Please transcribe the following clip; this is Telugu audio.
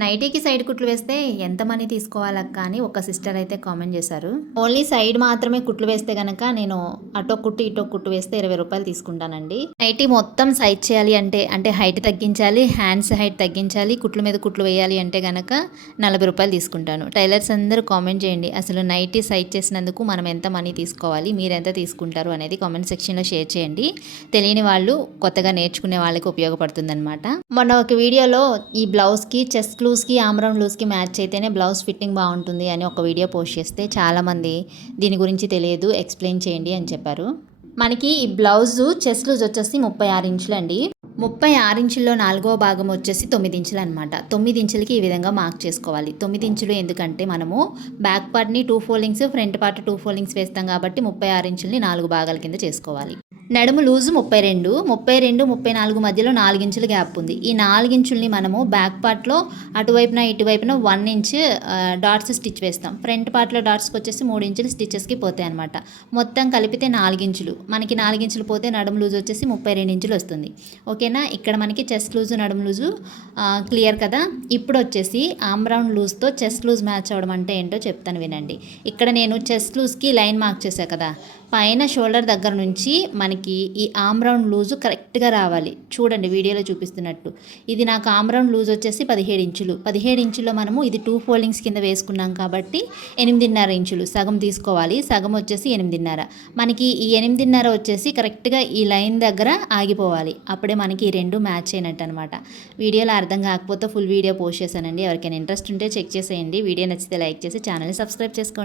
నైటీకి సైడ్ కుట్లు వేస్తే ఎంత మనీ తీసుకోవాలక్క అని ఒక సిస్టర్ అయితే కామెంట్ చేశారు. ఓన్లీ సైడ్ మాత్రమే కుట్లు వేస్తే గనక నేను అటో కుట్టు ఇటో కుట్టు వేస్తే 20 రూపాయలు తీసుకుంటానండి. నైటీ మొత్తం సైజ్ చేయాలి అంటే హైట్ తగ్గించాలి, హ్యాండ్స్ హైట్ తగ్గించాలి, కుట్ల మీద కుట్లు వేయాలి అంటే గనక 40 రూపాయలు తీసుకుంటాను. టైలర్స్ అందరూ కామెంట్ చేయండి, అసలు నైటీ సైజ్ చేసినందుకు మనం ఎంత మనీ తీసుకోవాలి, మీరు ఎంత తీసుకుంటారు అనేది కామెంట్ సెక్షన్లో షేర్ చేయండి. తెలియని వాళ్ళు, కొత్తగా నేర్చుకునే వాళ్ళకి ఉపయోగపడుతుంది అనమాట. మొన్న ఒక వీడియోలో ఈ బ్లౌజ్కి చెస్ట్ లూజ్కి ఆమ్రౌండ్ లూజ్కి మ్యాచ్ అయితేనే బ్లౌజ్ ఫిట్టింగ్ బాగుంటుంది అని ఒక వీడియో పోస్ట్ చేస్తే చాలామంది దీని గురించి తెలియదు, ఎక్స్ప్లెయిన్ చేయండి అని చెప్పారు. మనకి ఈ బ్లౌజు చెస్ట్ లూజ్ వచ్చేసి 36 ఇంచులు అండి. 36 ఇంచుల్లో 4వ భాగం వచ్చేసి 9 ఇంచులు అనమాట. 9 ఇంచులకి ఈ విధంగా మార్క్ చేసుకోవాలి. 9 ఇంచులు ఎందుకంటే మనము బ్యాక్ పార్ట్ని 2 ఫోల్డింగ్స్, ఫ్రంట్ పార్ట్ 2 ఫోల్డింగ్స్ వేస్తాం కాబట్టి 36 ఇంచుల్ని 4 భాగాల కింద చేసుకోవాలి. నడుము లూజు 32, 34 మధ్యలో 4 ఇంచుల గ్యాప్ ఉంది. ఈ 4 ఇంచుల్ని మనము బ్యాక్ పార్ట్లో అటువైపున ఇటువైపున 1 ఇంచ్ డాట్స్ స్టిచ్ వేస్తాం. ఫ్రంట్ పార్ట్లో డాట్స్కి వచ్చేసి 3 ఇంచులు స్టిచెస్కి పోతాయి అనమాట. మొత్తం కలిపితే 4 ఇంచులు. మనకి 4 ఇంచులు పోతే నడుము లూజు వచ్చేసి 32 ఇంచులు వస్తుంది. ఓకేనా? ఇక్కడ మనకి చెస్ట్ లూజు, నడుము లూజు క్లియర్ కదా. ఇప్పుడు వచ్చేసి ఆమ్ రౌండ్ లూజ్తో చెస్ట్ లూజ్ మ్యాచ్ అవ్వడం అంటే ఏంటో చెప్తాను వినండి. ఇక్కడ నేను చెస్ట్ లూజ్కి లైన్ మార్క్ చేశాను కదా, పైన షోల్డర్ దగ్గర నుంచి మనకి ఈ ఆమ్ రౌండ్ లూజు కరెక్ట్గా రావాలి. చూడండి వీడియోలో చూపిస్తున్నట్టు. ఇది నాకు ఆమ్ రౌండ్ లూజ్ వచ్చేసి 17 ఇంచులు. 17 ఇంచుల్లో మనము ఇది 2 ఫోల్డింగ్స్ కింద వేసుకున్నాం కాబట్టి 8.5 ఇంచులు సగం తీసుకోవాలి. సగం వచ్చేసి 8.5. మనకి ఈ 8.5 వచ్చేసి కరెక్ట్గా ఈ లైన్ దగ్గర ఆగిపోవాలి. అప్పుడే మనకి ఈ రెండు మ్యాచ్ అయినట్టు అనమాట. వీడియోలో అర్థం కాకపోతే ఫుల్ వీడియో పోస్ట్ చేశానండి. ఎవరికైనా ఇంట్రెస్ట్ ఉంటే చెక్ చేసేయండి. వీడియో నచ్చితే లైక్ చేసి ఛానల్ని సబ్స్క్రైబ్ చేసుకోండి.